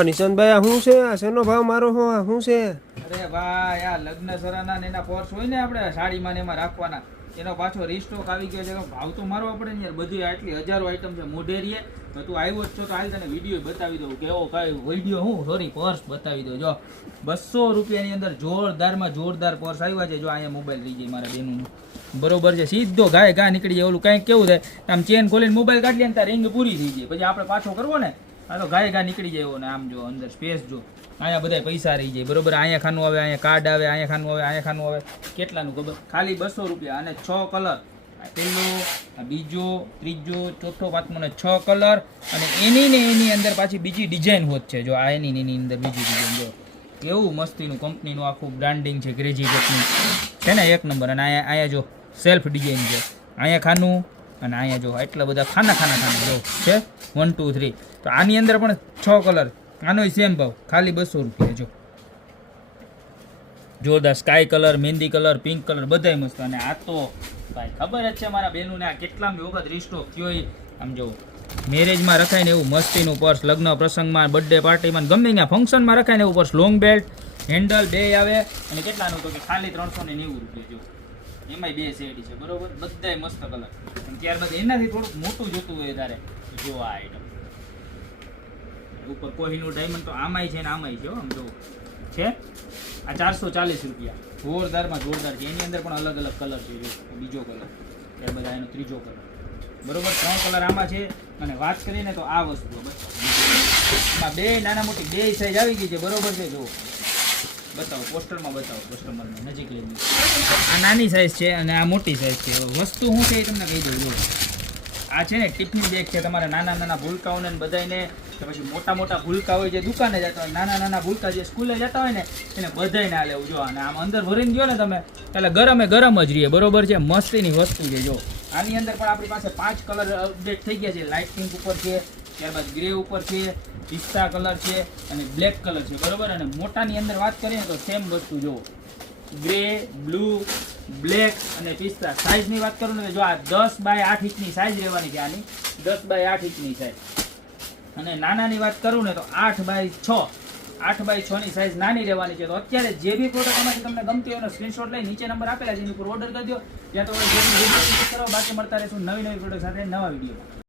નિશાંતભાઈ આ શું છે? આ શેનો ભાવ મારો હો? આ શું છે? અરે ભાઈ આ લગ્ન સરાના ને એના પર્સ હોય ને આપણે સાડીમાં ને એમાં રાખવાના, એનો પાછો રીસ્ટોક આવી ગયો છે. ભાવ તો મારવા પડે ને યાર, બધી આટલી હજારો આઈટમ છે મોઢેરીએ. તો તું આવ્યો જ છો તો હાલ તને વિડીયો બતાવી દઉં. કેવો કઈ વિડીયો હું સોરી પર્સ બતાવી દઉં. જો 200 રૂપિયાની અંદર જોરદારમાં જોરદાર પર્સ આવ્યા છે. જો અહીંયા મોબાઈલ રહી જાય મારા બેનનું, બરોબર છે. સીધો ગાય ગા નીકળી જાય. ઓલું કંઈક કેવું થાય, આમ ચેન ખોલીને મોબાઈલ કાઢીએ ને ત્યાં રિંગ પૂરી થઈ જાય, પછી આપણે પાછો કરવો ને આ તો ગાય ગા નીકળી જાય. ને આમ જો અંદર સ્પેસ જો, અહીંયા બધા પૈસા રહી જાય, બરોબર. અહીંયા ખાનું આવે, અહીંયા કાર્ડ આવે, અહીંયા ખાનું આવે, અહીંયા ખાનું આવે. કેટલાનું ખબર? ખાલી 200 રૂપિયા અને 6 કલર. પહેલો, બીજો, ત્રીજો, ચોથો, પાંચમો ને 6 કલર. અને એની અંદર પાછી બીજી ડિઝાઇન હોત છે. જો આ એની અંદર બીજી ડિઝાઇન જો કેવું મસ્તીનું કંપનીનું આખું બ્રાન્ડિંગ છે, ક્રેઝી કંપની છે ને, એક નંબર. અને અહીંયા જો સેલ્ફ ડિઝાઇન છે, અહીંયા ખાનું અને અહીંયા જો એટલા બધા ખાના જો છે 1 2 3. તો આની અંદર પણ 6 કલર, આનો સેમ ભાવ ખાલી 200 રૂપિયા. જો જોરદાર સ્કાય કલર, મહેંદી કલર, પિંક કલર બધાય મસ્ત. અને આ તો ભાઈ ખબર જ છે મારા બેનોને આ કેટલા વખત રીસ્ટોક થયો. આમ જો મેરેજમાં રખાય ને એવું મસ્તીનું પર્સ, લગ્ન પ્રસંગમાં, બર્થડે પાર્ટીમાં, ગમે ત્યાં ફંક્શનમાં રખાય ને એવું પર્સ. લોંગ બેલ્ટ, હેન્ડલ બે આવે. અને કેટલાનું તો કે ખાલી 390 રૂપિયા. જો એમાંય 2 શેડ છે, બરોબર. બધાય મસ્ત કલર. અને ત્યારબાદ એનાથી થોડુંક મોટું જોતું હોય તારે જો આ આઈટમ ઉપર કોહિનૂર ડાયમંડ તો આમાંય છે ને આમાંય છે. આમ જો છે આ 440 રૂપિયા. જોરદારમાં જોરદાર છે. એની અંદર પણ અલગ અલગ કલર છે. જો બીજો કલર, ત્યારબાદ એનો ત્રીજો કલર, બરોબર. 3 કલર આમાં છે. અને વાત કરીને તો આ વસ્તુ એમાં 2 નાના મોટી 2 સાઈઝ આવી ગઈ છે, બરોબર છે. જો બતાવો પોસ્ટરમાં, બતાવો કસ્ટમરને નજીક લઈ. આ નાની સાઈઝ છે અને આ મોટી સાઈઝ છે. વસ્તુ શું છે એ તમને કહી દઉં. જો આ છે ને ટિફિન બેગ છે. તમારા નાના ભૂલકાઓને બધાને, તો પછી મોટા ભૂલકા હોય જે દુકાને જતા હોય, નાના ભૂલકા જે સ્કૂલે જતા હોય ને એને બધાય ના લેવું. જો અને આમ અંદર ભરીને ગયો ને તમે એટલે ગરમ જ રહીએ, બરોબર છે. મસ્તીની વસ્તુ છે. જો આની અંદર પણ આપણી પાસે 5 કલર અપડેટ થઈ ગયા છે. લાઇટ પિંક ઉપર છે, ત્યારબાદ ગ્રે ઉપર છે, પિસ્તા કલર છે અને બ્લેક કલર છે, બરોબર. અને મોટાની અંદર વાત કરીએ તો સેમ વસ્તુ જો ગ્રે, બ્લુ, બ્લેક અને પિસ્તા. સાઇઝની વાત કરું ને જો આ 10 બાય 8 ઇંચની સાઇઝ રહેવાની છે. આની 10 બાય 8 ઇંચની સાઇઝ. અને નાનાની વાત કરું ને તો 8 બાય 6 ની સાઇઝ નાની રહેવાની છે. તો અત્યારે જે બી પ્રોડક્ટ આમાંથી તમને ગમતી હોય એનો સ્ક્રીનશોટ લઈ નીચે નંબર આપેલા છે એની ઉપર ઓર્ડર કરી દો. ત્યાં તો બાકી મળતા રહેશું નવી પ્રોડક્ટ સાથે નવા વિડીયો.